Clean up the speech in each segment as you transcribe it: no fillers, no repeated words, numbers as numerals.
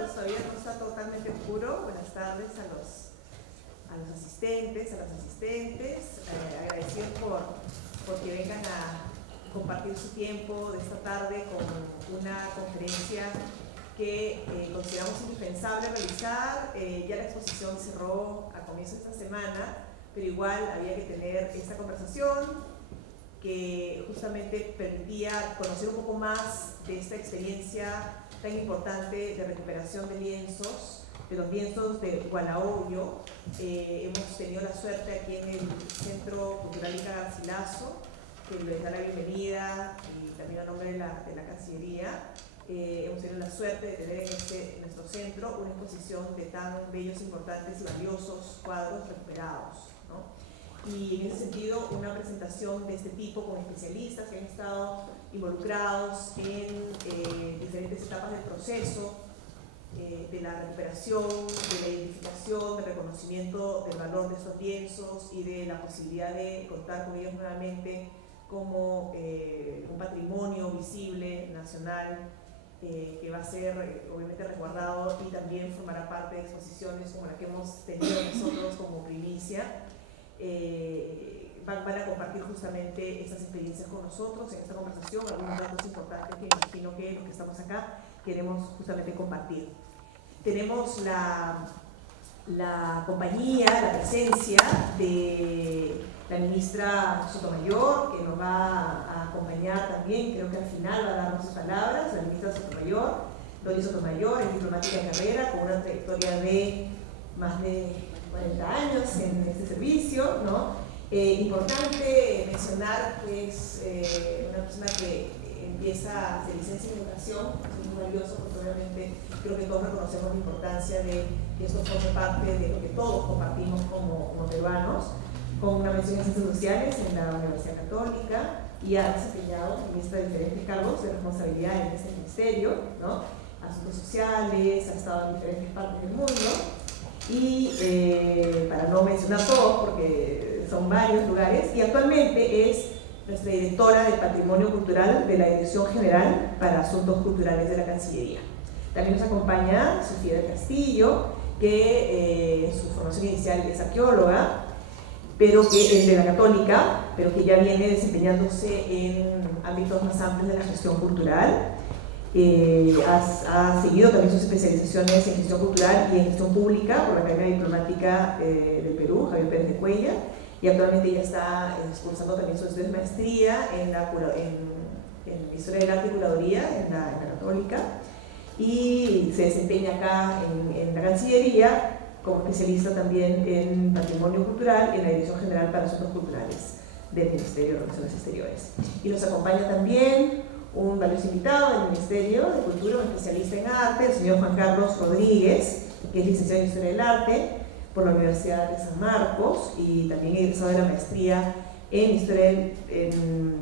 tardes, todavía no está totalmente oscuro. Buenas tardes a los asistentes, a las asistentes. Agradecidos por que vengan a compartir su tiempo de esta tarde con una conferencia que consideramos indispensable realizar. Ya la exposición cerró a comienzo de esta semana, pero igual había que tener esta conversación que justamente permitía conocer un poco más de esta experiencia tan importante de recuperación de lienzos, de los lienzos de Hualaollo. Hemos tenido la suerte aquí en el Centro Cultural Inca Garcilaso, que les da la bienvenida y también a nombre de la Cancillería. Hemos tenido la suerte de tener en nuestro centro una exposición de tan bellos, importantes y valiosos cuadros recuperados, ¿no? Y en ese sentido, una presentación de este tipo con especialistas que han estado involucrados en diferentes etapas del proceso, de la recuperación, de la identificación, del reconocimiento del valor de estos lienzos y de la posibilidad de contar con ellos nuevamente como un patrimonio visible, nacional, que va a ser obviamente resguardado y también formará parte de exposiciones como la que hemos tenido nosotros como primicia. Van a compartir justamente estas experiencias con nosotros en esta conversación, algunos datos importantes que imagino que los que estamos acá queremos justamente compartir. Tenemos la compañía, la presencia de la ministra Sotomayor, que nos va a acompañar también, creo que al final va a darnos sus palabras. La ministra Sotomayor, Doris Sotomayor, es diplomática de carrera, con una trayectoria de más de 40 años en este servicio, ¿no? Importante mencionar que es una persona que se licencia en educación, es muy valioso porque obviamente creo que todos reconocemos la importancia de que esto forme parte de lo que todos compartimos como peruanos, con una mención en ciencias sociales en la Universidad Católica y ha desempeñado de diferentes cargos de responsabilidad en este ministerio, ¿no? Asuntos sociales, ha estado en diferentes partes del mundo y para no mencionar todos porque son varios lugares, y actualmente es nuestra directora del Patrimonio Cultural de la Dirección General para Asuntos Culturales de la Cancillería. También nos acompaña Sofía del Castillo, que su formación inicial es arqueóloga, pero que es de la Católica, pero que ya viene desempeñándose en ámbitos más amplios de la gestión cultural. Ha seguido también sus especializaciones en gestión cultural y en gestión pública por la Academia Diplomática del Perú, Javier Pérez de Cuellar, y actualmente ella está cursando también su estudio de maestría en Historia del Arte y Curaduría en la Católica, y se desempeña acá en la Cancillería como especialista también en Patrimonio Cultural y en la Dirección General para Asuntos Culturales del Ministerio de Relaciones Exteriores. Y nos acompaña también un valioso invitado del Ministerio de Cultura, un especialista en arte, el señor Juan Carlos Rodríguez, que es licenciado en Historia del Arte por la Universidad de San Marcos y también egresado de la maestría en Historia en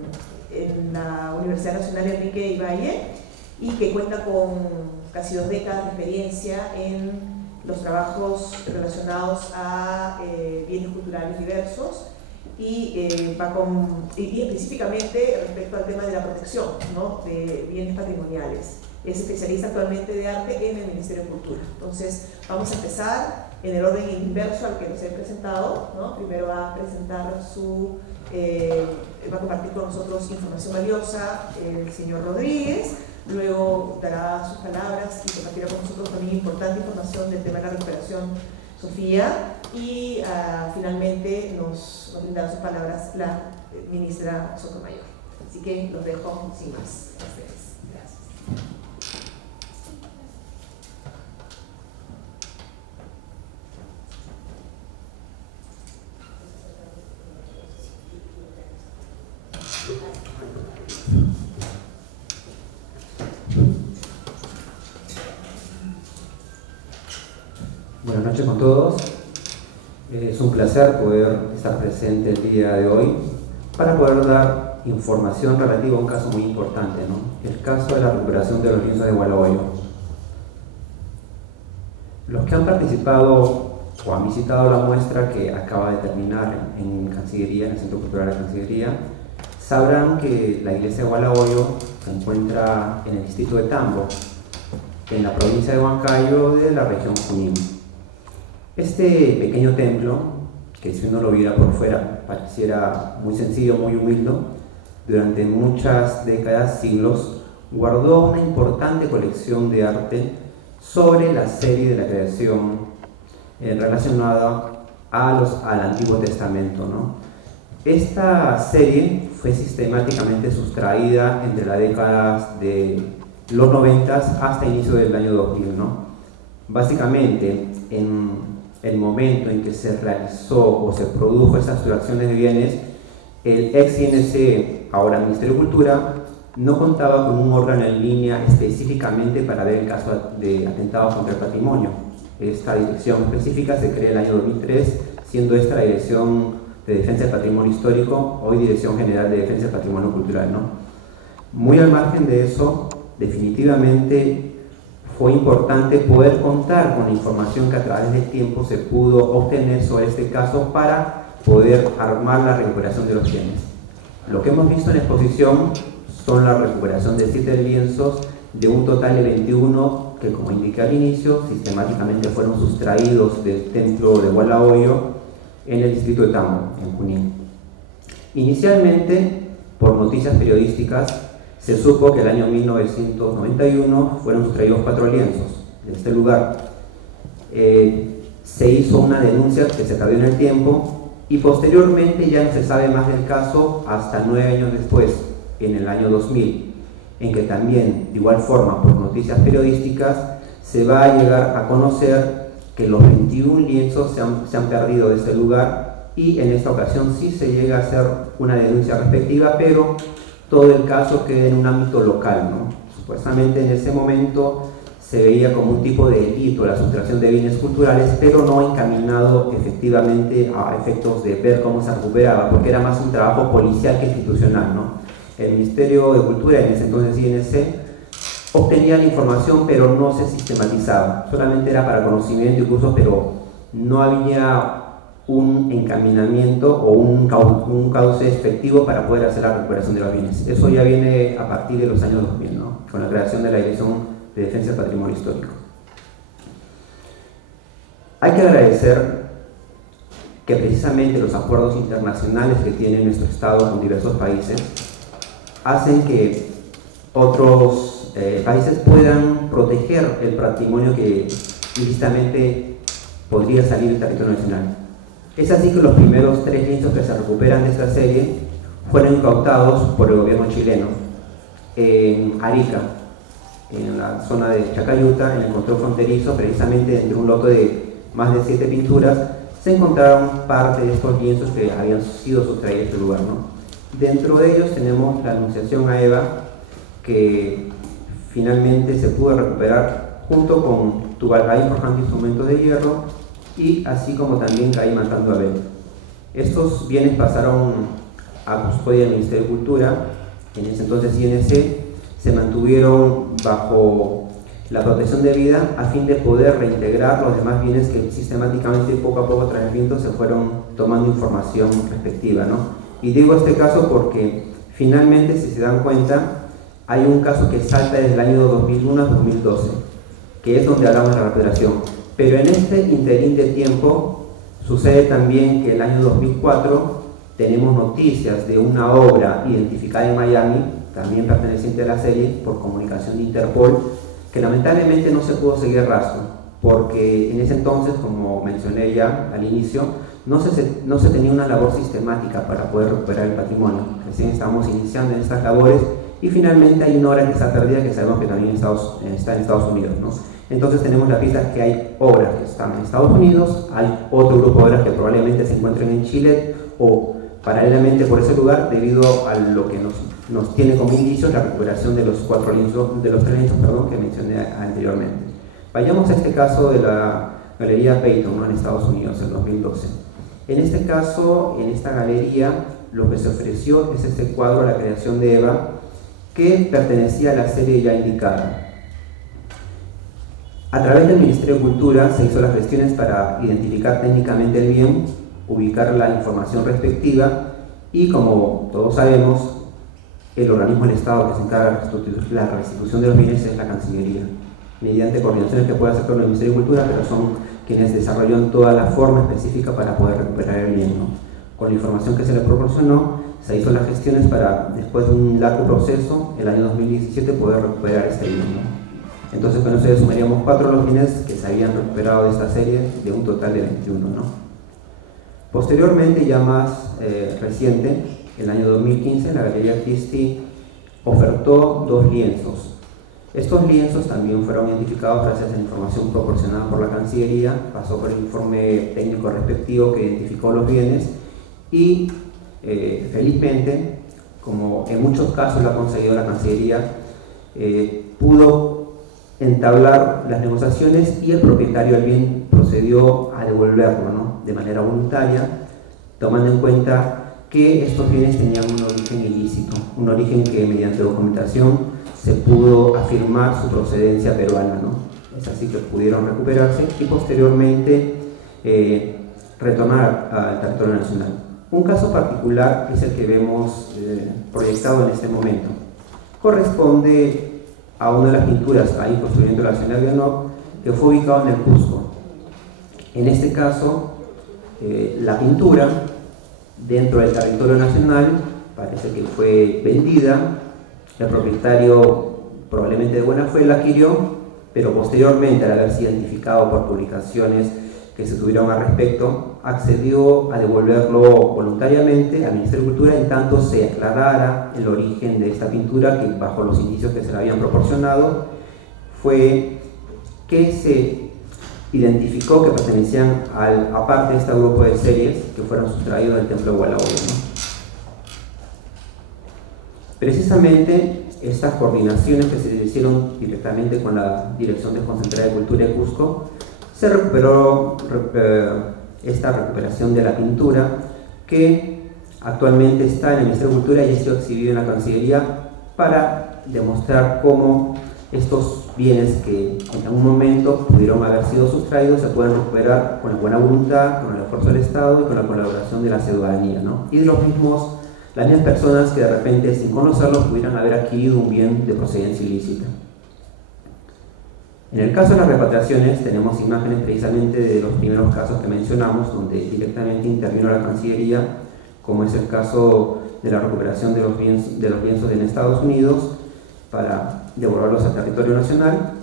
la Universidad Nacional Enrique Ibaye, y que cuenta con casi 2 décadas de experiencia en los trabajos relacionados a bienes culturales diversos y específicamente respecto al tema de la protección, ¿no?, de bienes patrimoniales. Es especialista actualmente de arte en el Ministerio de Cultura. Entonces vamos a empezar en el orden inverso al que nos he presentado, ¿no? Primero va a presentar va a compartir con nosotros información valiosa el señor Rodríguez, luego dará sus palabras y compartirá con nosotros también importante información del tema de la recuperación Sofía, y finalmente nos brindará sus palabras la ministra Sotomayor. Así que los dejo sin más. Gracias. Buenas noches con todos. Es un placer poder estar presente el día de hoy para poder dar información relativa a un caso muy importante, ¿no? El caso de la recuperación de los lienzos de Hualaollo. Los que han participado o han visitado la muestra que acaba de terminar en Cancillería, en el Centro Cultural de Cancillería, sabrán que la iglesia de Hualaollo se encuentra en el distrito de Tambo, en la provincia de Huancayo de la región Junín. Este pequeño templo, que si uno lo viera por fuera pareciera muy sencillo, muy humilde, durante muchas décadas, siglos, guardó una importante colección de arte sobre la serie de la creación relacionada al Antiguo Testamento, ¿no? Esta serie fue sistemáticamente sustraída entre las décadas de los 90 hasta inicio del año 2000, ¿no? Básicamente, en el momento en que se realizó o se produjo esas sustracciones de bienes, el ex-INC, ahora Ministerio de Cultura, no contaba con un órgano en línea específicamente para ver el caso de atentados contra el patrimonio. Esta dirección específica se creó en el año 2003, siendo esta la Dirección de Defensa del Patrimonio Histórico, hoy Dirección General de Defensa del Patrimonio Cultural, ¿no? Muy al margen de eso, definitivamente fue importante poder contar con la información que a través del tiempo se pudo obtener sobre este caso para poder armar la recuperación de los bienes. Lo que hemos visto en la exposición son la recuperación de 7 lienzos de un total de 21 que, como indiqué al inicio, sistemáticamente fueron sustraídos del templo de Hualahoyo en el distrito de Tambo, en Junín. Inicialmente, por noticias periodísticas, se supo que el año 1991 fueron sustraídos 4 lienzos de este lugar. Se hizo una denuncia que se perdió en el tiempo y posteriormente ya no se sabe más del caso hasta 9 años después, en el año 2000, en que también, de igual forma, por noticias periodísticas, se va a llegar a conocer que los 21 lienzos se han perdido de ese lugar, y en esta ocasión sí se llega a hacer una denuncia respectiva, pero todo el caso queda en un ámbito local, ¿no? Supuestamente en ese momento se veía como un tipo de delito la sustracción de bienes culturales, pero no encaminado efectivamente a efectos de ver cómo se recuperaba, porque era más un trabajo policial que institucional, ¿no? El Ministerio de Cultura, en ese entonces INC, obtenía la información pero no se sistematizaba, solamente era para conocimiento y cursos, pero no había un encaminamiento o un cauce efectivo para poder hacer la recuperación de los bienes. Eso ya viene a partir de los años 2000, ¿no? Con la creación de la Dirección de Defensa del Patrimonio Histórico. Hay que agradecer que precisamente los acuerdos internacionales que tiene nuestro Estado con diversos países hacen que otros países puedan proteger el patrimonio que ilícitamente podría salir del territorio nacional. Es así que los primeros 3 lienzos que se recuperan de esta serie fueron incautados por el gobierno chileno en Arica, en la zona de Chacayuta, en el control fronterizo, precisamente entre un lote de más de 7 pinturas, se encontraron parte de estos lienzos que habían sido sustraídos de este lugar, ¿no? Dentro de ellos tenemos la Anunciación a Eva, que finalmente se pudo recuperar junto con Tubalcaín forjando instrumentos de hierro, y así como también Caín matando a Abel. Estos bienes pasaron a custodia del Ministerio de Cultura, en ese entonces INC, se mantuvieron bajo la protección de vida a fin de poder reintegrar los demás bienes que sistemáticamente, poco a poco, tras el viento, se fueron tomando información respectiva, ¿no? Y digo este caso porque finalmente, si se dan cuenta, hay un caso que salta desde el año 2001 a 2012, que es donde hablamos de la recuperación. Pero en este interín de tiempo sucede también que el año 2004 tenemos noticias de una obra identificada en Miami, también perteneciente a la serie, por comunicación de Interpol, que lamentablemente no se pudo seguir rastro, porque en ese entonces, como mencioné ya al inicio, no se tenía una labor sistemática para poder recuperar el patrimonio. Recién estamos iniciando en estas labores y finalmente hay una obra que está perdida, que sabemos que también está en Estados Unidos, ¿no? Entonces tenemos la pista que hay obras que están en Estados Unidos, hay otro grupo de obras que probablemente se encuentren en Chile o paralelamente por ese lugar, debido a lo que nos tiene como indicio la recuperación de los 3 lienzos que mencioné anteriormente. Vayamos a este caso de la Galería Peyton, ¿no? En Estados Unidos, en 2012. En este caso, en esta galería, lo que se ofreció es este cuadro, La creación de Eva, que pertenecía a la serie ya indicada. A través del Ministerio de Cultura se hizo las gestiones para identificar técnicamente el bien, ubicar la información respectiva y, como todos sabemos, el organismo del Estado que se encarga de la restitución de los bienes es la Cancillería. mediante coordinaciones que puede hacer con el Ministerio de Cultura, pero son quienes desarrollan toda la forma específica para poder recuperar el bien, ¿no? Con la información que se le proporcionó, se hizo las gestiones para, después de un largo proceso, el año 2017, poder recuperar este bien, ¿no? Entonces, con eso sumaríamos 4 los bienes que se habían recuperado de esta serie, de un total de 21, ¿no? Posteriormente, ya más reciente, el año 2015, la Galería Christie ofertó 2 lienzos. Estos lienzos también fueron identificados gracias a la información proporcionada por la Cancillería, pasó por el informe técnico respectivo que identificó los bienes y felizmente, como en muchos casos lo ha conseguido la Cancillería, pudo entablar las negociaciones y el propietario del bien procedió a devolverlo, ¿no? De manera voluntaria, tomando en cuenta que estos bienes tenían un origen ilícito, un origen que mediante documentación se pudo afirmar su procedencia peruana, ¿no? Es así que pudieron recuperarse y posteriormente retornar al territorio nacional. Un caso particular es el que vemos proyectado en este momento. Corresponde a una de las pinturas ahí construyendo la Hacienda Guionot, que fue ubicado en el Cusco. En este caso, la pintura dentro del territorio nacional parece que fue vendida, el propietario probablemente de buena fe la adquirió, pero posteriormente, al haberse identificado por publicaciones que se tuvieron al respecto, accedió a devolverlo voluntariamente al Ministerio de Cultura en tanto se aclarara el origen de esta pintura, que bajo los indicios que se le habían proporcionado fue que se identificó que pertenecían a parte de este grupo de series que fueron sustraídos del templo de Hualaboyo, ¿no? Precisamente estas coordinaciones que se hicieron directamente con la Dirección Desconcentrada de Cultura de Cusco, se recuperó esta recuperación de la pintura que actualmente está en el Ministerio de Cultura y ha sido exhibido en la Cancillería para demostrar cómo estos bienes que en algún momento pudieron haber sido sustraídos se pueden recuperar con la buena voluntad, con el esfuerzo del Estado y con la colaboración de la ciudadanía, ¿no? Y de las mismas personas que de repente sin conocerlos pudieran haber adquirido un bien de procedencia ilícita. En el caso de las repatriaciones tenemos imágenes precisamente de los primeros casos que mencionamos, donde directamente intervino la Cancillería, como es el caso de la recuperación de los lienzos en Estados Unidos para devolverlos al territorio nacional,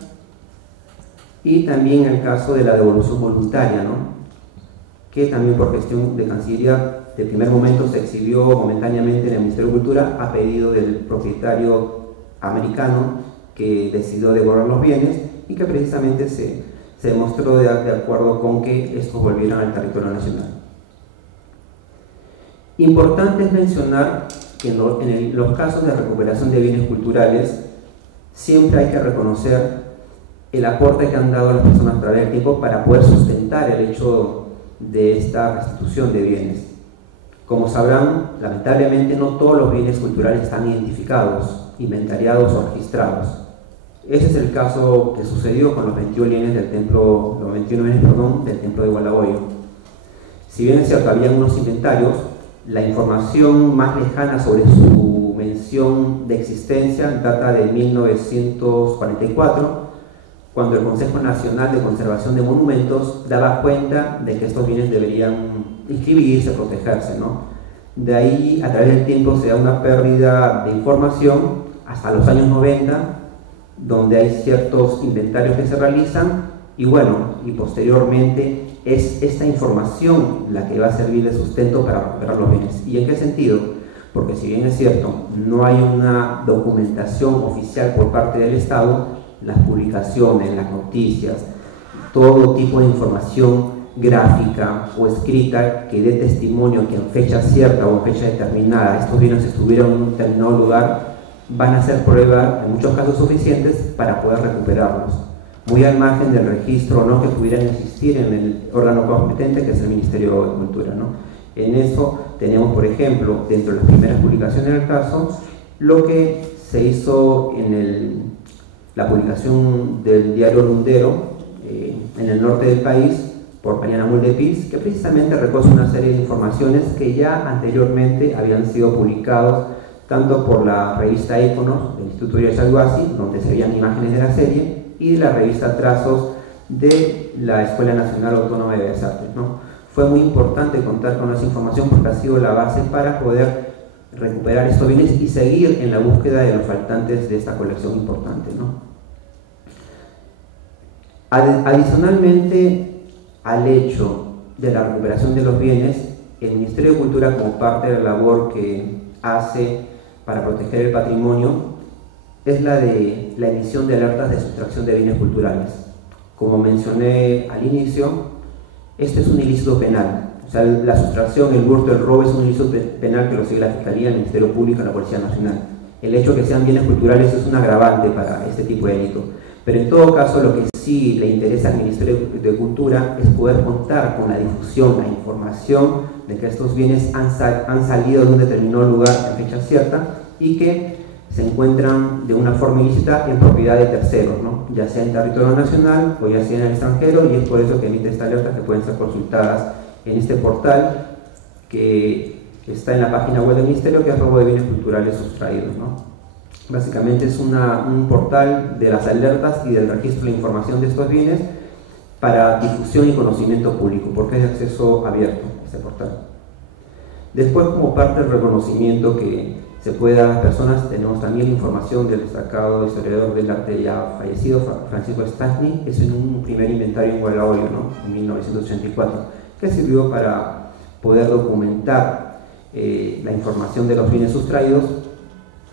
y también el caso de la devolución voluntaria, ¿no? Que también por gestión de Cancillería de primer momento se exhibió momentáneamente en el Ministerio de Cultura a pedido del propietario americano que decidió devolver los bienes y que precisamente se demostró de acuerdo con que estos volvieran al territorio nacional. Importante es mencionar que en los casos de recuperación de bienes culturales siempre hay que reconocer el aporte que han dado las personas a través del tiempo para poder sustentar el hecho de esta restitución de bienes. Como sabrán, lamentablemente no todos los bienes culturales están identificados, inventariados o registrados. Ese es el caso que sucedió con los 21 bienes del templo, del templo de Hualaboyo. Si bien es cierto, había unos inventarios, la información más lejana sobre su mención de existencia data de 1944, cuando el Consejo Nacional de Conservación de Monumentos daba cuenta de que estos bienes deberían inscribirse, protegerse, ¿no? De ahí, a través del tiempo, se da una pérdida de información hasta los años 90, donde hay ciertos inventarios que se realizan y posteriormente es esta información la que va a servir de sustento para recuperar los bienes. ¿Y en qué sentido? Porque si bien es cierto, no hay una documentación oficial por parte del Estado, las publicaciones, las noticias, todo tipo de información gráfica o escrita que dé testimonio que en fecha cierta o en fecha determinada estos bienes estuvieron en un determinado lugar, van a ser prueba en muchos casos suficientes para poder recuperarlos, muy al margen del registro no que pudieran existir en el órgano competente que es el Ministerio de Cultura, ¿no? En eso tenemos, por ejemplo, dentro de las primeras publicaciones del caso, lo que se hizo en la publicación del diario Lundero en el norte del país por Mariana Muldepis, que precisamente recoge una serie de informaciones que ya anteriormente habían sido publicados tanto por la revista Iconos del Instituto Yayalhuasi, donde se veían imágenes de la serie, y de la revista Trazos de la Escuela Nacional Autónoma de Bellas Artes, ¿no? Fue muy importante contar con esa información porque ha sido la base para poder recuperar estos bienes y seguir en la búsqueda de los faltantes de esta colección importante, ¿no? Adicionalmente al hecho de la recuperación de los bienes, el Ministerio de Cultura, como parte de la labor que hace para proteger el patrimonio, es la de la emisión de alertas de sustracción de bienes culturales. Como mencioné al inicio, este es un ilícito penal. O sea, la sustracción, el hurto, el robo es un ilícito penal que lo sigue la Fiscalía, el Ministerio Público y la Policía Nacional. El hecho de que sean bienes culturales es un agravante para este tipo de delito. Pero en todo caso, lo que sí le interesa al Ministerio de Cultura es poder contar con la difusión, la información de que estos bienes han salido de un determinado lugar en fecha cierta y que se encuentran de una forma ilícita en propiedad de terceros, ¿no? Ya sea en territorio nacional o ya sea en el extranjero, y es por eso que emite esta alerta, que pueden ser consultadas en este portal que está en la página web del Ministerio, que es Robo de Bienes Culturales Sustraídos, ¿no? Básicamente es un portal de las alertas y del registro de información de estos bienes para difusión y conocimiento público, porque es de acceso abierto este portal. Después, como parte del reconocimiento que se puede dar a las personas, tenemos también información del destacado historiador del arte ya fallecido, Francisco Stachny. Es en un primer inventario en Gualaollo, ¿no? En 1984, que sirvió para poder documentar la información de los bienes sustraídos,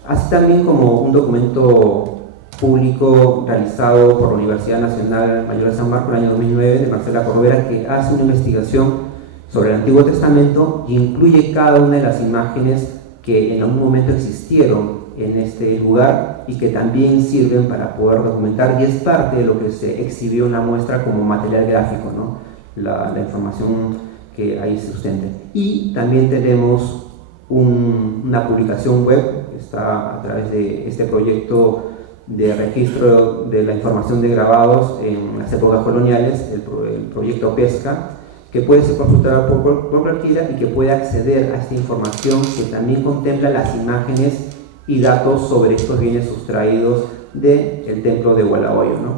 así también como un documento público realizado por la Universidad Nacional Mayor de San Marcos en el año 2009 de Marcela Corvera, que hace una investigación sobre el Antiguo Testamento y incluye cada una de las imágenes que en algún momento existieron en este lugar y que también sirven para poder documentar, y es parte de lo que se exhibió en la muestra como material gráfico, ¿no? La información que ahí se sustenta. Y también tenemos una publicación web que está a través de este proyecto de registro de la información de grabados en las épocas coloniales, el proyecto Pesca, que puede ser consultada por cualquiera y que puede acceder a esta información, que también contempla las imágenes y datos sobre estos bienes sustraídos del templo de Gualaollo, ¿no?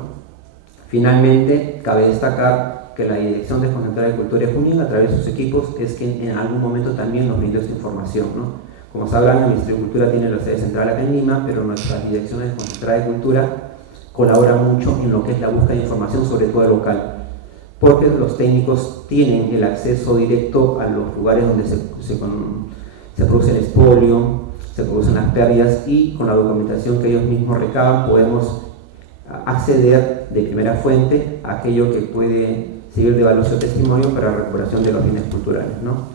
Finalmente, cabe destacar que la Dirección Desconcentrada de Cultura de Junín, a través de sus equipos, es que en algún momento también nos brindó esta información, ¿no? Como sabrán, el Ministerio de Cultura tiene la sede central acá en Lima, pero nuestras direcciones desconcentradas de cultura colaboran mucho en lo que es la búsqueda de información, sobre todo local, porque los técnicos tienen el acceso directo a los lugares donde se produce el expolio, se producen las pérdidas, y con la documentación que ellos mismos recaban podemos acceder de primera fuente a aquello que puede servir de valioso testimonio para la recuperación de los bienes culturales, ¿no?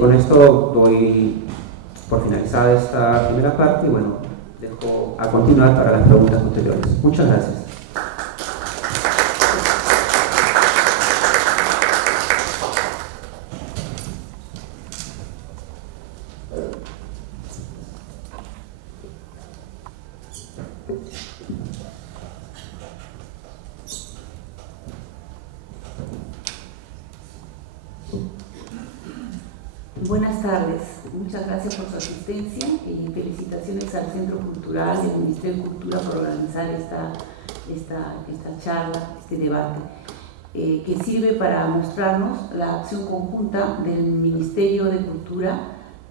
Con esto doy por finalizada esta primera parte y bueno, dejo a continuar para las preguntas posteriores. Muchas gracias. Buenas tardes, muchas gracias por su asistencia y felicitaciones al Centro Cultural y al Ministerio de Cultura por organizar esta charla, este debate, que sirve para mostrarnos la acción conjunta del Ministerio de Cultura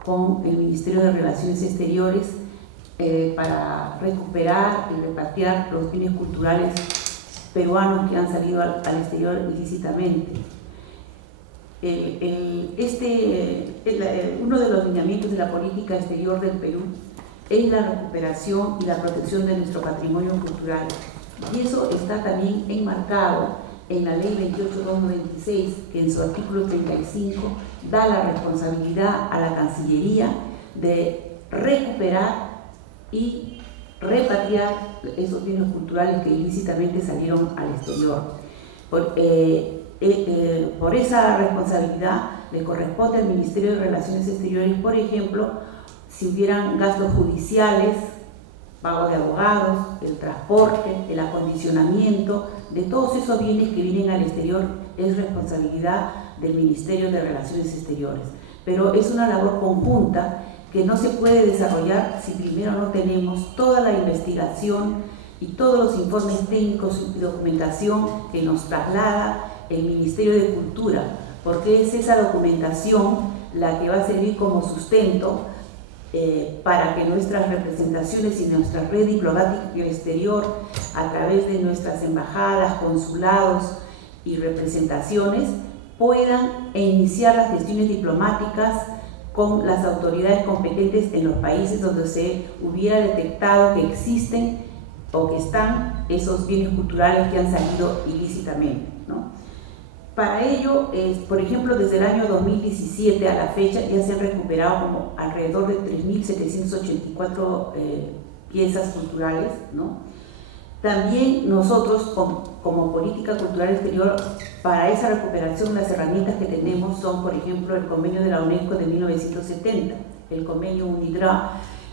con el Ministerio de Relaciones Exteriores para recuperar y repatriar los bienes culturales peruanos que han salido al exterior ilícitamente. Uno de los lineamientos de la política exterior del Perú es la recuperación y la protección de nuestro patrimonio cultural, y eso está también enmarcado en la Ley 28/2026, que en su artículo 35 da la responsabilidad a la Cancillería de recuperar y repatriar esos bienes culturales que ilícitamente salieron al exterior. Por esa responsabilidad le corresponde al Ministerio de Relaciones Exteriores, por ejemplo, si hubieran gastos judiciales, pago de abogados, el transporte, el acondicionamiento de todos esos bienes que vienen al exterior, es responsabilidad del Ministerio de Relaciones Exteriores. Pero es una labor conjunta que no se puede desarrollar si primero no tenemos toda la investigación y todos los informes técnicos y documentación que nos traslada el Ministerio de Cultura, porque es esa documentación la que va a servir como sustento para que nuestras representaciones y nuestra red diplomática en el exterior, a través de nuestras embajadas, consulados y representaciones, puedan iniciar las gestiones diplomáticas con las autoridades competentes en los países donde se hubiera detectado que existen o que están esos bienes culturales que han salido ilícitamente, ¿no? Para ello, por ejemplo, desde el año 2017 a la fecha ya se han recuperado como alrededor de 3.784 piezas culturales, ¿no? También nosotros, como política cultural exterior, para esa recuperación las herramientas que tenemos son, por ejemplo, el convenio de la UNESCO de 1970, el convenio UNIDROIT,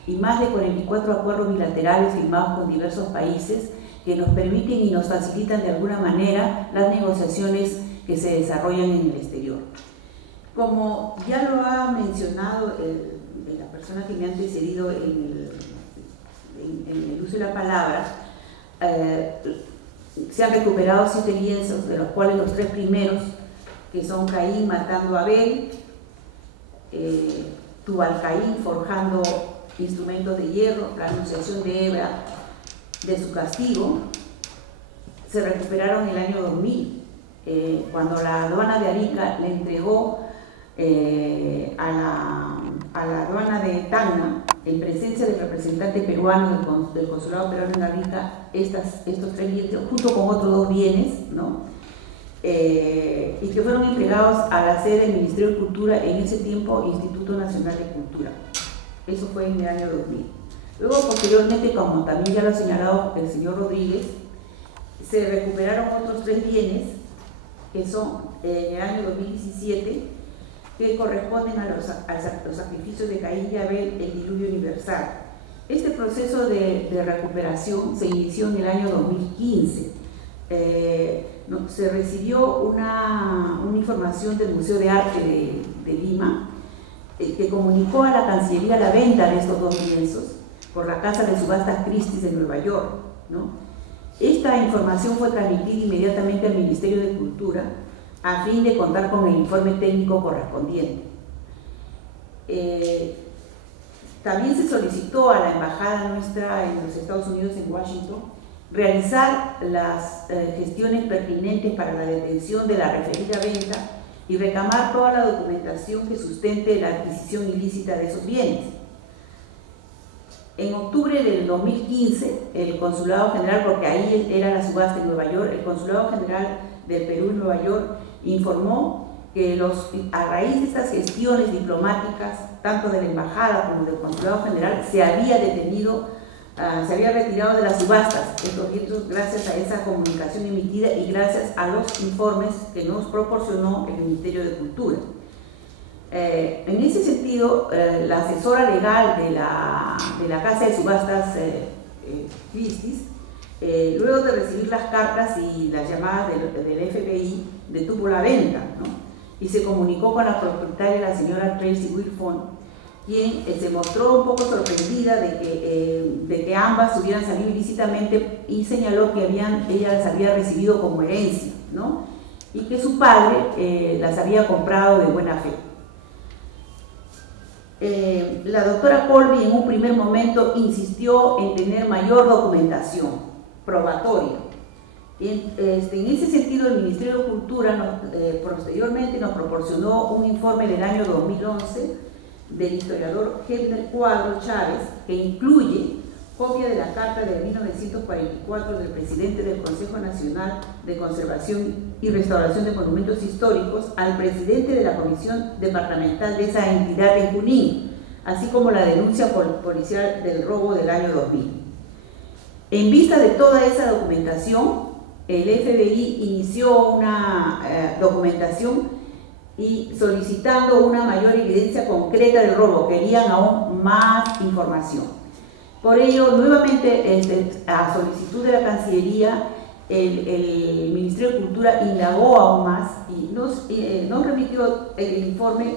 y más de 44 acuerdos bilaterales firmados con diversos países que nos permiten y nos facilitan de alguna manera las negociaciones que se desarrollan en el exterior. Como ya lo ha mencionado la persona que me ha antecedido en el uso de la palabra, se han recuperado 7 lienzos, de los cuales los 3 primeros, que son Caín matando a Abel, Tubal-Caín forjando instrumentos de hierro, la anunciación de Eva de su castigo, se recuperaron en el año 2000, cuando la aduana de Arica le entregó a la aduana de Tacna, en presencia del representante peruano del consulado peruano en Arica, estos 3 lienzos, junto con otros 2 bienes, ¿no? Y que fueron entregados a la sede del Ministerio de Cultura, en ese tiempo Instituto Nacional de Cultura. Eso fue en el año 2000. Luego, posteriormente, como también ya lo ha señalado el señor Rodríguez, se recuperaron otros 3 bienes, que son en el año 2017, que corresponden a los sacrificios de Caín y Abel, el diluvio universal. Este proceso de recuperación se inició en el año 2015. Se recibió una información del Museo de Arte de Lima, que comunicó a la Cancillería la venta de estos 2 lienzos por la Casa de Subastas Christie's de Nueva York, ¿no? Esta información fue transmitida inmediatamente al Ministerio de Cultura a fin de contar con el informe técnico correspondiente. También se solicitó a la embajada nuestra en los Estados Unidos, en Washington, realizar las gestiones pertinentes para la detención de la referida venta y reclamar toda la documentación que sustente la adquisición ilícita de esos bienes. En octubre del 2015, el Consulado General, porque ahí era la subasta en Nueva York, el Consulado General del Perú en Nueva York informó que a raíz de estas gestiones diplomáticas, tanto de la Embajada como del Consulado General, se había retirado de las subastas estos lienzos gracias a esa comunicación emitida y gracias a los informes que nos proporcionó el Ministerio de Cultura. En ese sentido, la asesora legal de la Casa de Subastas Christie's, luego de recibir las cartas y las llamadas del FBI, detuvo la venta, ¿no? Y se comunicó con la propietaria, la señora Tracy Wilford, quien se mostró un poco sorprendida de que ambas hubieran salido ilícitamente y señaló que ella las había recibido como herencia, ¿no? Y que su padre las había comprado de buena fe. La doctora Colby en un primer momento insistió en tener mayor documentación probatoria. En ese sentido, el Ministerio de Cultura posteriormente nos proporcionó un informe del año 2011 del historiador Hebner Cuadro Chávez, que incluye copia de la carta de 1944 del presidente del Consejo Nacional de Conservación y Restauración de Monumentos Históricos al presidente de la Comisión Departamental de esa entidad en Junín, así como la denuncia policial del robo del año 2000. En vista de toda esa documentación, el FBI inició una documentación y solicitando una mayor evidencia concreta del robo, querían aún más información. Por ello, nuevamente, a solicitud de la Cancillería, el Ministerio de Cultura indagó aún más y nos remitió el informe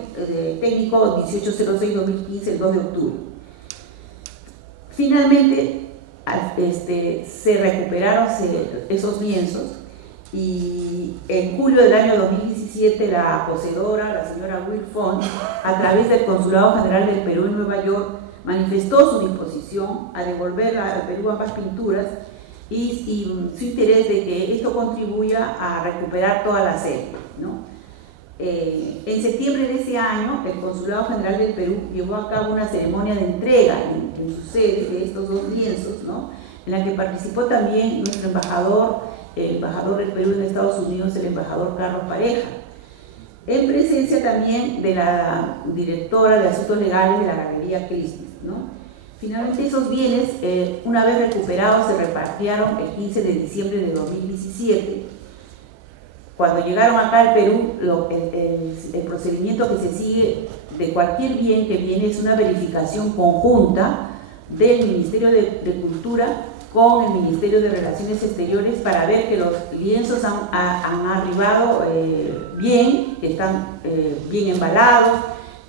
técnico 1806-2015, el 2 de octubre. Finalmente, se recuperaron esos lienzos, y en julio del año 2017 la poseedora, la señora Wilfon, a través del Consulado General del Perú en Nueva York, manifestó su disposición a devolver al Perú ambas pinturas y su interés de que esto contribuya a recuperar toda la serie, ¿no? En septiembre de ese año, el Consulado General del Perú llevó a cabo una ceremonia de entrega en su sede de estos dos lienzos, ¿no? En la que participó también nuestro embajador, el embajador del Perú en Estados Unidos, el embajador Carlos Pareja, en presencia también de la directora de Asuntos Legales de la Galería Christie's, ¿no? Finalmente esos bienes, una vez recuperados, se repatriaron el 15 de diciembre de 2017. Cuando llegaron acá al Perú, el procedimiento que se sigue de cualquier bien que viene es una verificación conjunta del Ministerio de Cultura con el Ministerio de Relaciones Exteriores para ver que los lienzos han arribado bien, que están bien embalados,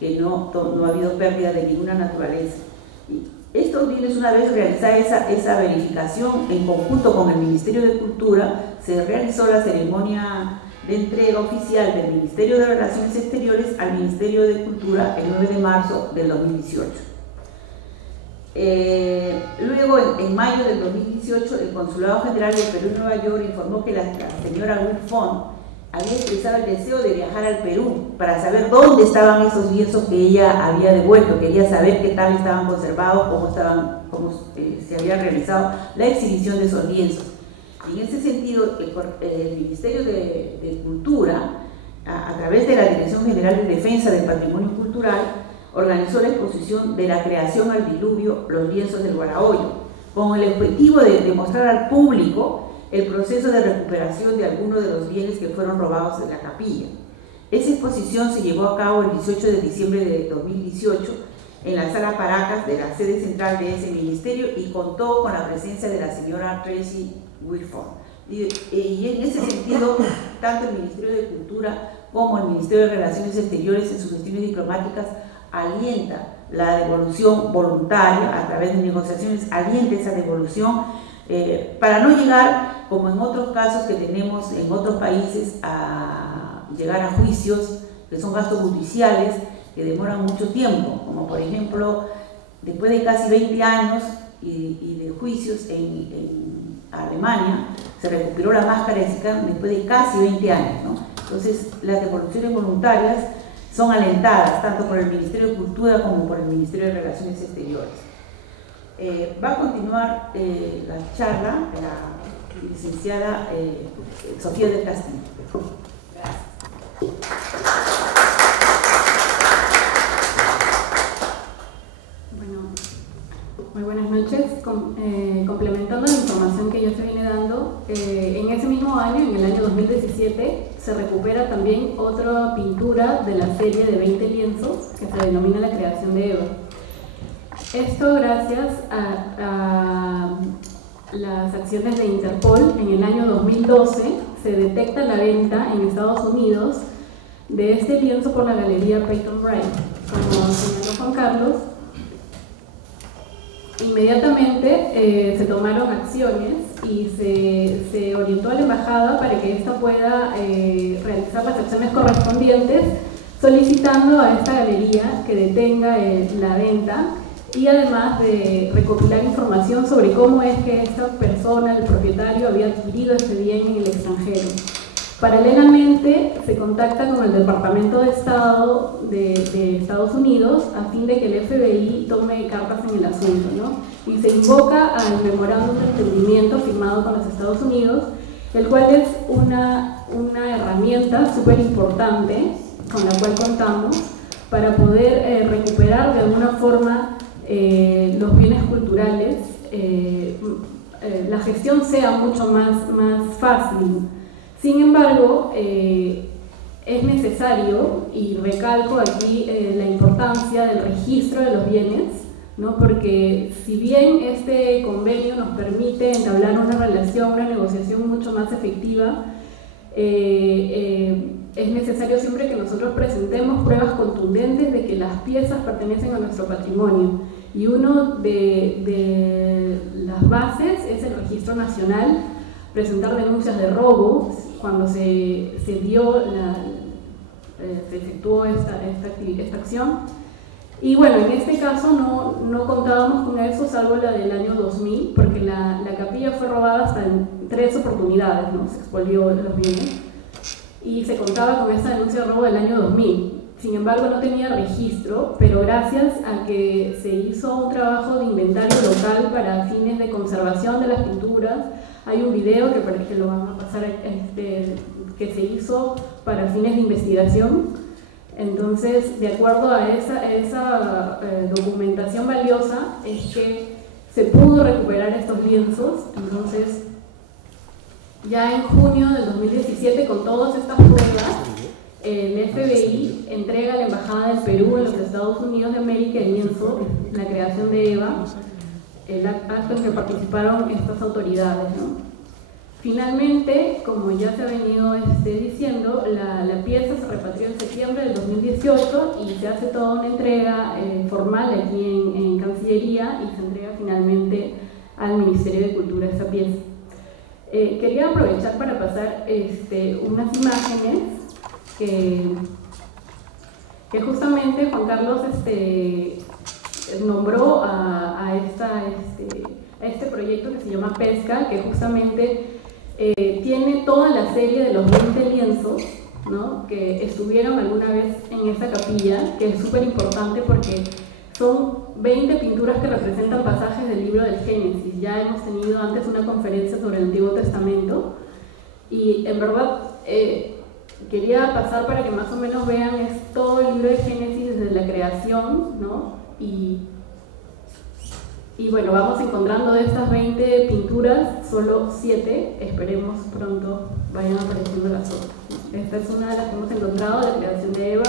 que no ha habido pérdida de ninguna naturaleza. Y estos bienes, una vez realizada esa verificación en conjunto con el Ministerio de Cultura, se realizó la ceremonia de entrega oficial del Ministerio de Relaciones Exteriores al Ministerio de Cultura el 9 de marzo del 2018. Luego, en mayo del 2018, el Consulado General del Perú en Nueva York informó que la señora Wilfon había expresado el deseo de viajar al Perú para saber dónde estaban esos lienzos que ella había devuelto. Quería saber qué tal estaban conservados, cómo se había realizado la exhibición de esos lienzos. Y en ese sentido, el Ministerio de Cultura, a través de la Dirección General de Defensa del Patrimonio Cultural, organizó la exposición de la creación al diluvio, los lienzos del Guarahoyo, con el objetivo de mostrar al público el proceso de recuperación de algunos de los bienes que fueron robados de la capilla. Esa exposición se llevó a cabo el 18 de diciembre de 2018 en la Sala Paracas de la sede central de ese ministerio y contó con la presencia de la señora Tracy Wilfon. Y en ese sentido, tanto el Ministerio de Cultura como el Ministerio de Relaciones Exteriores en sus gestiones diplomáticas alienta la devolución voluntaria a través de negociaciones, alienta esa devolución para no llegar, como en otros casos que tenemos en otros países, a llegar a juicios que son gastos judiciales que demoran mucho tiempo, como por ejemplo, después de casi 20 años y de juicios en Alemania, se recuperó la máscara de SICAM después de casi 20 años, ¿no? Entonces, las devoluciones voluntarias son alentadas tanto por el Ministerio de Cultura como por el Ministerio de Relaciones Exteriores. Va a continuar la charla la licenciada Sofía del Castillo. Gracias. Bueno, muy buenas noches. Complementando la información que ya se viene dando, en ese mismo año, en el año 2017, se recupera también otra pintura de la serie de 20 lienzos que se denomina La Creación de Eva. Esto gracias a las acciones de Interpol. En el año 2012 se detecta la venta en Estados Unidos de este lienzo por la Galería Peyton Wright. Como señaló Juan Carlos, inmediatamente se tomaron acciones y se orientó a la embajada para que ésta pueda realizar las acciones correspondientes, solicitando a esta galería que detenga la venta y además de recopilar información sobre cómo es que esta persona, el propietario, había adquirido este bien en el extranjero. Paralelamente, se contacta con el Departamento de Estado de Estados Unidos a fin de que el FBI tome cartas en el asunto, ¿no? Y se invoca al memorándum de entendimiento firmado con los Estados Unidos, el cual es una herramienta súper importante con la cual contamos para poder recuperar de alguna forma los bienes culturales, la gestión sea mucho más fácil. Sin embargo, es necesario, y recalco aquí la importancia del registro de los bienes, ¿no? Porque si bien este convenio nos permite entablar una relación, una negociación mucho más efectiva, es necesario siempre que nosotros presentemos pruebas contundentes de que las piezas pertenecen a nuestro patrimonio. Y uno de las bases es el Registro Nacional, presentar denuncias de robo cuando se efectuó esta acción. Y bueno, en este caso no contábamos con eso, salvo la del año 2000, porque la capilla fue robada hasta en 3 oportunidades, ¿no? Se expolió los bienes, y se contaba con esta denuncia de robo del año 2000. Sin embargo, no tenía registro, pero gracias a que se hizo un trabajo de inventario local para fines de conservación de las pinturas, hay un video que lo vamos a pasar, que se hizo para fines de investigación. Entonces, de acuerdo a esa documentación valiosa, es que se pudo recuperar estos lienzos. Entonces, ya en junio del 2017, con todas estas pruebas, el FBI entrega a la Embajada del Perú en los Estados Unidos de América el lienzo, la creación de EVA, el acto en que participaron estas autoridades, ¿no? Finalmente, como ya se ha venido diciendo, la pieza se repatrió en septiembre del 2018 y se hace toda una entrega formal aquí en Cancillería, y se entrega finalmente al Ministerio de Cultura esta pieza. Quería aprovechar para pasar unas imágenes que justamente Juan Carlos nombró a este proyecto que se llama Pesca, que justamente tiene toda la serie de los 20 lienzos, ¿no?, que estuvieron alguna vez en esa capilla, que es súper importante porque son 20 pinturas que representan pasajes del libro del Génesis. Ya hemos tenido antes una conferencia sobre el Antiguo Testamento, y en verdad quería pasar para que más o menos vean, es todo el libro de Génesis desde la creación, ¿no? Y bueno, vamos encontrando de estas 20 pinturas, solo 7, esperemos pronto vayan apareciendo las otras. Esta es una de las que hemos encontrado, la creación de Eva.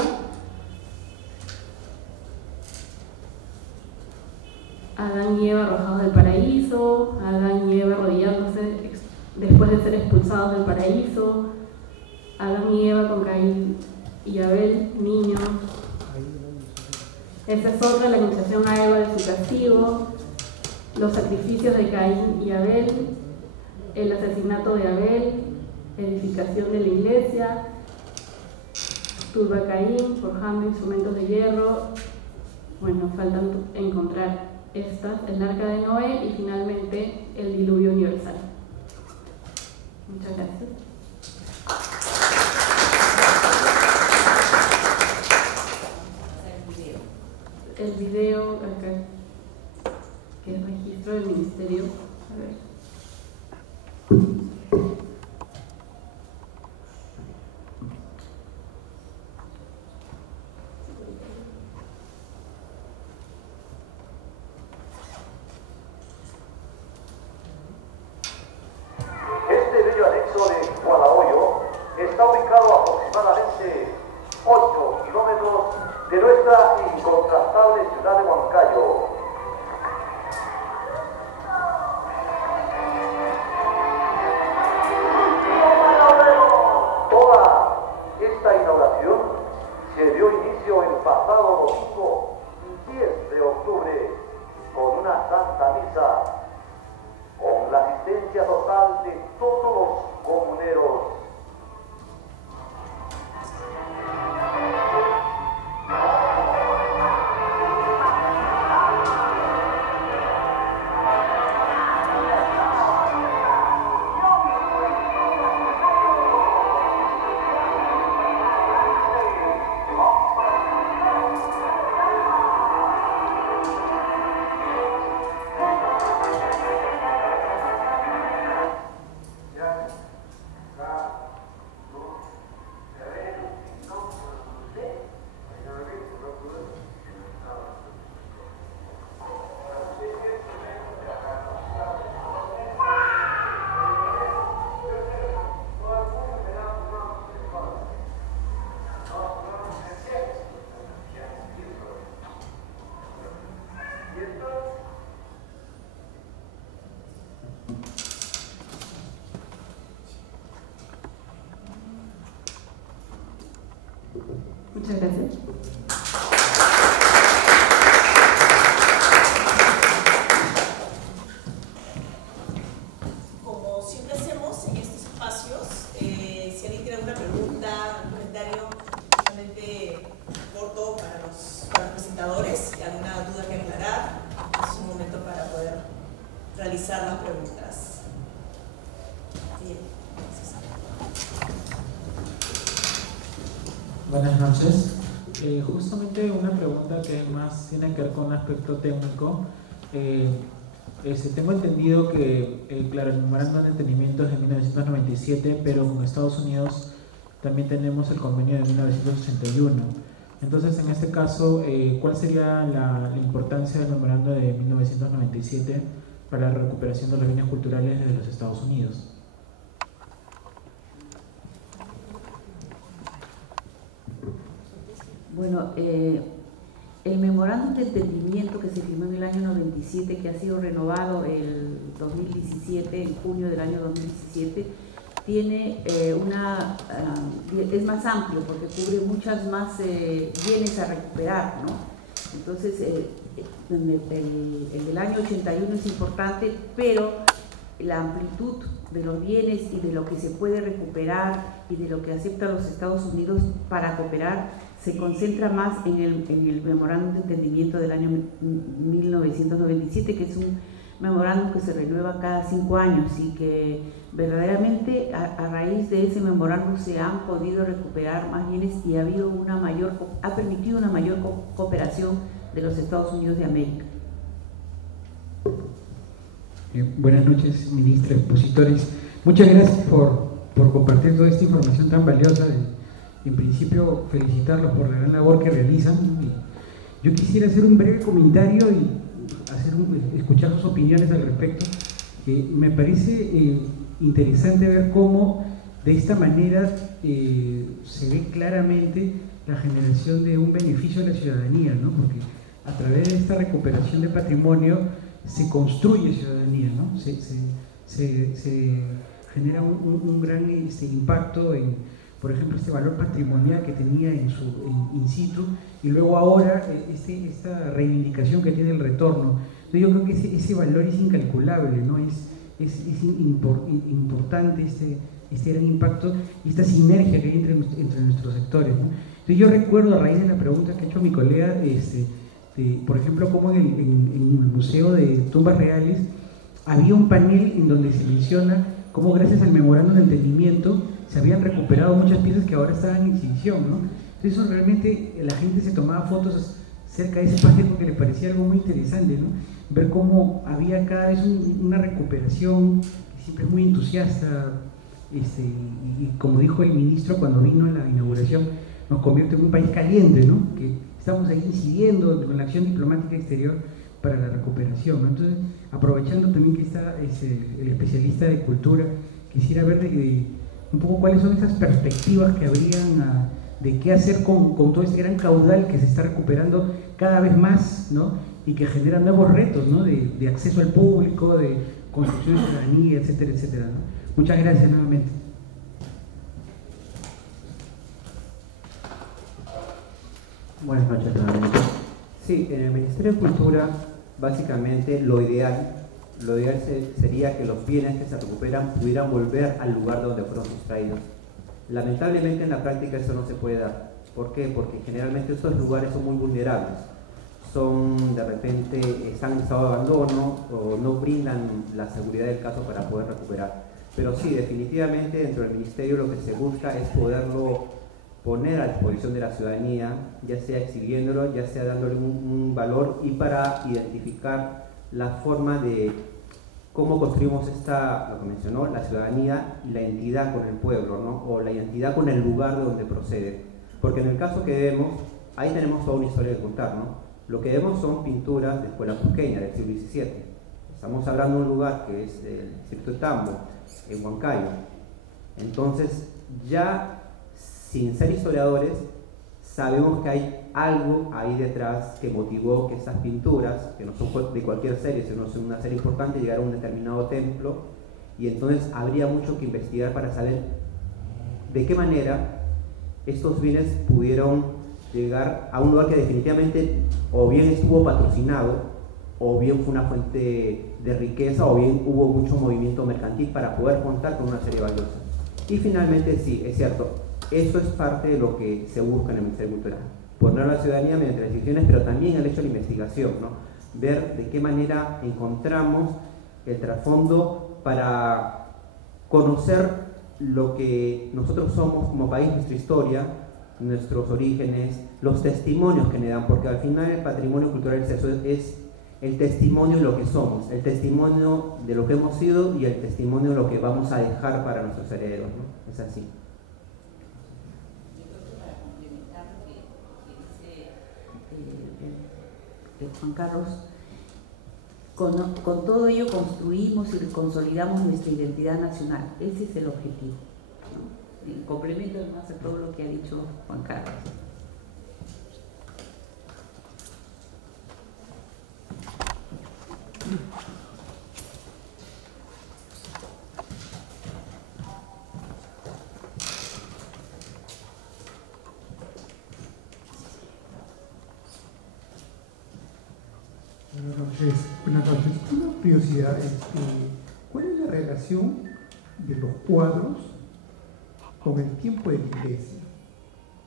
Adán y Eva arrojados del paraíso, Adán y Eva arrodillándose después de ser expulsados del paraíso, Adán y Eva con Caín y Abel, niños. Esta es otra, la anunciación a Eva de su castigo, los sacrificios de Caín y Abel, el asesinato de Abel, edificación de la iglesia, turba Caín, forjando instrumentos de hierro. Bueno, faltan encontrar estas, el arca de Noé, y finalmente el diluvio universal. Muchas gracias. El video acá, que es registro del ministerio. A ver. Este bello anexo de Guadahoyo está ubicado aproximadamente 8 kilómetros de nuestra incontrastable ciudad de Huancayo. Toda esta inauguración se dio inicio el pasado domingo 10 de octubre con una santa misa, con la asistencia total de todos los comuneros. Muchas gracias. Como siempre hacemos en estos espacios, si alguien tiene alguna pregunta, algún comentario, realmente corto para los presentadores, y alguna duda que aclarar, es un momento para poder realizar las preguntas. Bien. Buenas noches. Justamente una pregunta que más tiene que ver con un aspecto técnico. Tengo entendido que, claro, el memorándum de entendimiento es de 1997, pero con Estados Unidos también tenemos el convenio de 1981. Entonces, en este caso, ¿cuál sería la importancia del memorándum de 1997 para la recuperación de los bienes culturales de los Estados Unidos? Bueno, el memorándum de entendimiento que se firmó en el año 97, que ha sido renovado el 2017, en junio del año 2017, tiene es más amplio porque cubre muchas más bienes a recuperar, ¿no? Entonces, el del año 81 es importante, pero la amplitud de los bienes y de lo que se puede recuperar y de lo que aceptan los Estados Unidos para cooperar se concentra más en el memorándum de entendimiento del año 1997, que es un memorándum que se renueva cada 5 años y que verdaderamente a raíz de ese memorándum se han podido recuperar más bienes y ha permitido una mayor cooperación de los Estados Unidos de América. Buenas noches, ministra, expositores. Muchas gracias por compartir toda esta información tan valiosa. En principio, felicitarlos por la gran labor que realizan. Yo quisiera hacer un breve comentario y escuchar sus opiniones al respecto. Me parece interesante ver cómo de esta manera se ve claramente la generación de un beneficio a la ciudadanía, ¿no? Porque a través de esta recuperación de patrimonio se construye ciudadanía, ¿no? Se genera un gran impacto en, por ejemplo, este valor patrimonial que tenía in situ, y luego ahora esta reivindicación que tiene el retorno. Entonces yo creo que ese valor es incalculable, ¿no? Es importante este gran impacto y esta sinergia que hay entre nuestros sectores, ¿no? Entonces yo recuerdo, a raíz de la pregunta que ha hecho mi colega, por ejemplo, como en el Museo de Tumbas Reales había un panel en donde se menciona cómo gracias al memorándum de entendimiento se habían recuperado muchas piezas que ahora estaban en exhibición, ¿no? Entonces eso realmente la gente se tomaba fotos cerca de ese panel porque le parecía algo muy interesante, ¿no? Ver cómo había cada vez una recuperación, que siempre es muy entusiasta, y como dijo el ministro cuando vino en la inauguración, nos convierte en un país caliente, ¿no? Que estamos ahí incidiendo con la acción diplomática exterior para la recuperación, ¿no? Entonces, aprovechando también que está el especialista de cultura, quisiera ver un poco cuáles son esas perspectivas que habrían de qué hacer con todo este gran caudal que se está recuperando cada vez más, ¿no? Y que genera nuevos retos, ¿no? De acceso al público, de construcción de ciudadanía, etcétera, etcétera, ¿no? Muchas gracias nuevamente. Buenas noches nuevamente. Sí, en el Ministerio de Cultura, básicamente lo ideal sería que los bienes que se recuperan pudieran volver al lugar de donde fueron sustraídos. Lamentablemente en la práctica eso no se puede dar. ¿Por qué? Porque generalmente esos lugares son muy vulnerables. De repente están en estado de abandono o no brindan la seguridad del caso para poder recuperar. Pero sí, definitivamente dentro del Ministerio lo que se busca es poderlo poner a disposición de la ciudadanía, ya sea exhibiéndolo, ya sea dándole un valor, y para identificar la forma de cómo construimos lo que mencionó, la ciudadanía y la identidad con el pueblo, ¿no? O la identidad con el lugar de donde procede. Porque en el caso que vemos, ahí tenemos toda una historia que contar, ¿no? Lo que vemos son pinturas de escuela cusqueña del siglo XVII. Estamos hablando de un lugar que es el distrito de Tambo, en Huancayo. Entonces, ya sin ser historiadores, sabemos que hay algo ahí detrás que motivó que esas pinturas, que no son de cualquier serie, sino son una serie importante, llegaron a un determinado templo, y entonces habría mucho que investigar para saber de qué manera estos bienes pudieron llegar a un lugar que definitivamente o bien estuvo patrocinado, o bien fue una fuente de riqueza, o bien hubo mucho movimiento mercantil para poder contar con una serie valiosa. Y finalmente sí, es cierto, eso es parte de lo que se busca en el Ministerio Cultural, poner a la ciudadanía mediante las instituciones, pero también el hecho de la investigación, ¿no? Ver de qué manera encontramos el trasfondo para conocer lo que nosotros somos como país, nuestra historia, nuestros orígenes, los testimonios que le dan, porque al final el patrimonio cultural es el testimonio de lo que somos, el testimonio de lo que hemos sido y el testimonio de lo que vamos a dejar para nuestros herederos, ¿no? Es así. Yo creo que para complementar lo que dice Juan Carlos, con todo ello construimos y consolidamos nuestra identidad nacional. Ese es el objetivo, ¿no? En complemento además a todo lo que ha dicho Juan Carlos. Buenas noches. Una curiosidad, ¿cuál es la relación de los cuadros con el tiempo de la iglesia?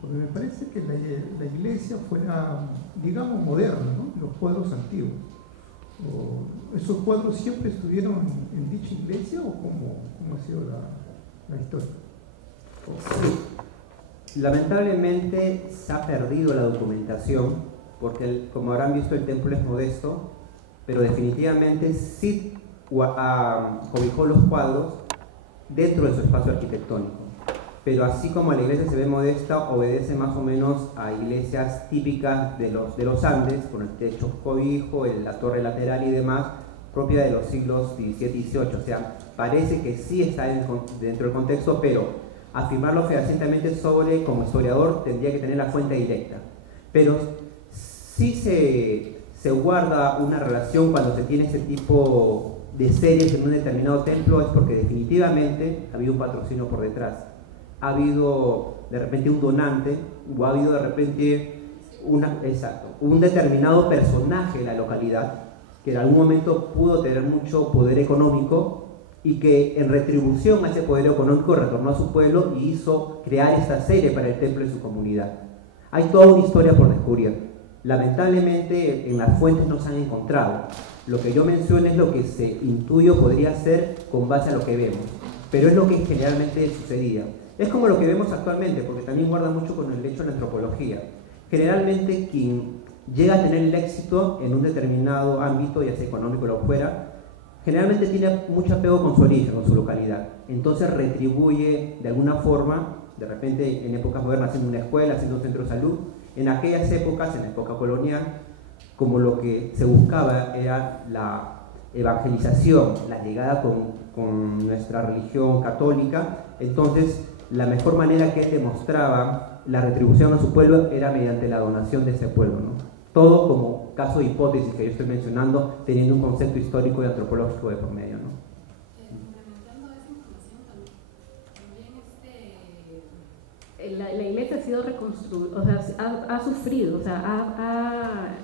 Porque me parece que la iglesia fuera, digamos, moderna, ¿no? Los cuadros antiguos. ¿Esos cuadros siempre estuvieron en dicha iglesia o cómo ha sido la historia? Sí. Lamentablemente se ha perdido la documentación, porque como habrán visto el templo es modesto, pero definitivamente sí cobijó los cuadros dentro de su espacio arquitectónico. Pero así como la iglesia se ve modesta, obedece más o menos a iglesias típicas de los Andes, con el techo cobijo, la torre lateral y demás, propia de los siglos XVII y XVIII. O sea, parece que sí está dentro del contexto, pero afirmarlo fehacientemente como historiador tendría que tener la fuente directa. Pero sí se guarda una relación cuando se tiene ese tipo de series en un determinado templo, es porque definitivamente ha habido un patrocinio por detrás. Ha habido de repente un donante, o ha habido de repente un determinado personaje de la localidad que en algún momento pudo tener mucho poder económico y que en retribución a ese poder económico retornó a su pueblo y hizo crear esta serie para el templo de su comunidad. Hay toda una historia por descubrir. Lamentablemente en las fuentes no se han encontrado. Lo que yo menciono es lo que se intuye podría ser con base a lo que vemos, pero es lo que generalmente sucedía. Es como lo que vemos actualmente, porque también guarda mucho con el hecho de la antropología. Generalmente quien llega a tener el éxito en un determinado ámbito, ya sea económico o lo fuera, generalmente tiene mucho apego con su origen, con su localidad. Entonces retribuye de alguna forma, de repente en épocas modernas haciendo una escuela, haciendo un centro de salud. En aquellas épocas, en la época colonial, como lo que se buscaba era la evangelización, la llegada con nuestra religión católica, entonces la mejor manera que él demostraba la retribución a su pueblo era mediante la donación de ese pueblo, ¿no? Todo como caso de hipótesis que yo estoy mencionando, teniendo un concepto histórico y antropológico de por medio, ¿no? Complementando esa información también la iglesia ha sido reconstruida, o sea, ha sufrido, o sea,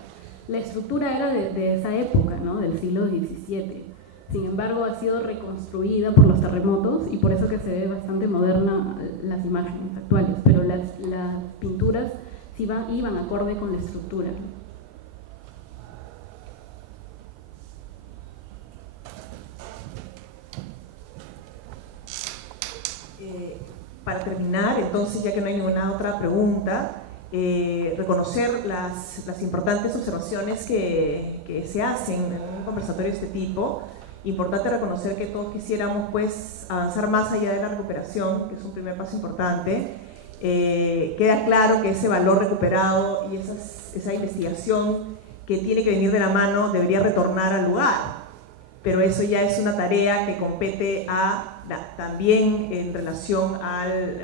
la estructura era de esa época, ¿no? Del siglo XVII. Sin embargo, ha sido reconstruida por los terremotos y por eso que se ve bastante moderna las imágenes actuales, pero las pinturas sí iban acorde con la estructura. Para terminar, entonces, ya que no hay ninguna otra pregunta, reconocer las importantes observaciones que se hacen en un conversatorio de este tipo. Importante reconocer que todos quisiéramos pues avanzar más allá de la recuperación, que es un primer paso importante. Queda claro que ese valor recuperado y esa investigación que tiene que venir de la mano debería retornar al lugar, pero eso ya es una tarea que compete también en relación al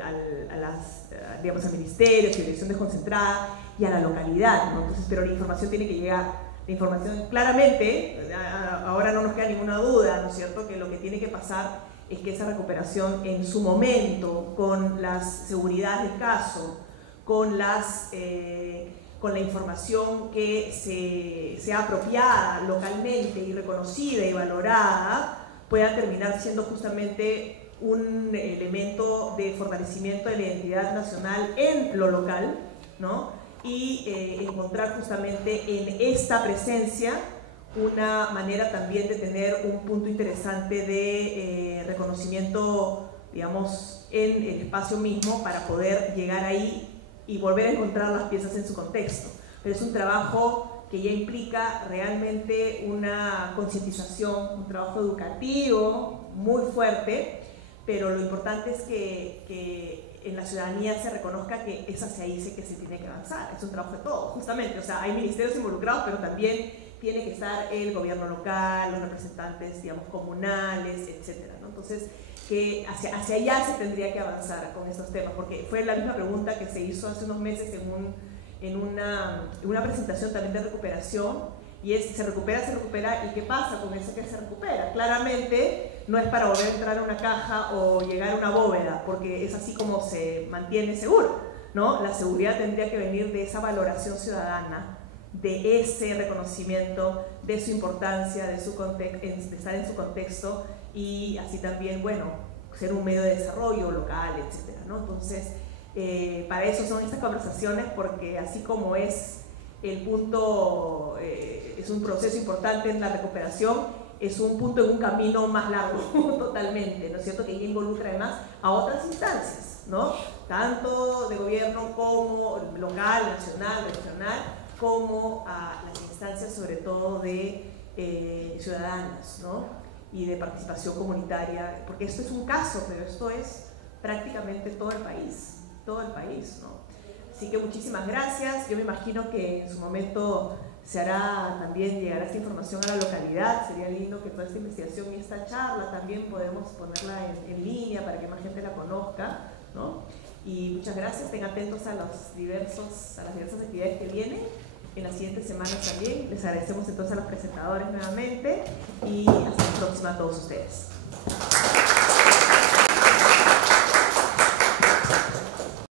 ministerio, a la dirección desconcentrada y a la localidad, ¿no? Entonces, pero la información tiene que llegar. La información claramente, ahora no nos queda ninguna duda, ¿no es cierto?, que lo que tiene que pasar es que esa recuperación en su momento, con las seguridades del caso, con la información que sea apropiada localmente y reconocida y valorada, pueda terminar siendo justamente un elemento de fortalecimiento de la identidad nacional en lo local, ¿no? Y encontrar justamente en esta presencia una manera también de tener un punto interesante de reconocimiento, digamos, en el espacio mismo para poder llegar ahí y volver a encontrar las piezas en su contexto. Pero es un trabajo que ya implica realmente una concientización, un trabajo educativo muy fuerte, pero lo importante es que en la ciudadanía se reconozca que es hacia ahí que se tiene que avanzar. Es un trabajo de todos, justamente. O sea, hay ministerios involucrados, pero también tiene que estar el gobierno local, los representantes, digamos, comunales, etcétera, ¿no? Entonces, que hacia allá se tendría que avanzar con estos temas, porque fue la misma pregunta que se hizo hace unos meses en una presentación también de recuperación, y es, se recupera, ¿y qué pasa con eso que se recupera? Claramente no es para volver a entrar a una caja o llegar a una bóveda, porque es así como se mantiene seguro, ¿no? La seguridad tendría que venir de esa valoración ciudadana, de ese reconocimiento, de su importancia, de estar en su contexto, y así también, bueno, ser un medio de desarrollo local, etcétera, ¿no? Entonces, para eso son estas conversaciones, porque así como es el punto, es un proceso importante en la recuperación, es un punto en un camino más largo totalmente, ¿no es cierto? Que involucra además a otras instancias, ¿no? Tanto de gobierno como local, nacional, regional, como a las instancias sobre todo de ciudadanas, ¿no? Y de participación comunitaria, porque esto es un caso, pero esto es prácticamente todo el país, ¿no? Así que muchísimas gracias. Yo me imagino que en su momento se hará también llegar esta información a la localidad. Sería lindo que toda esta investigación y esta charla también podemos ponerla en línea para que más gente la conozca, ¿no? Y muchas gracias. Estén atentos a las diversas actividades que vienen en las siguientes semanas también. Les agradecemos entonces a los presentadores nuevamente y hasta la próxima a todos ustedes.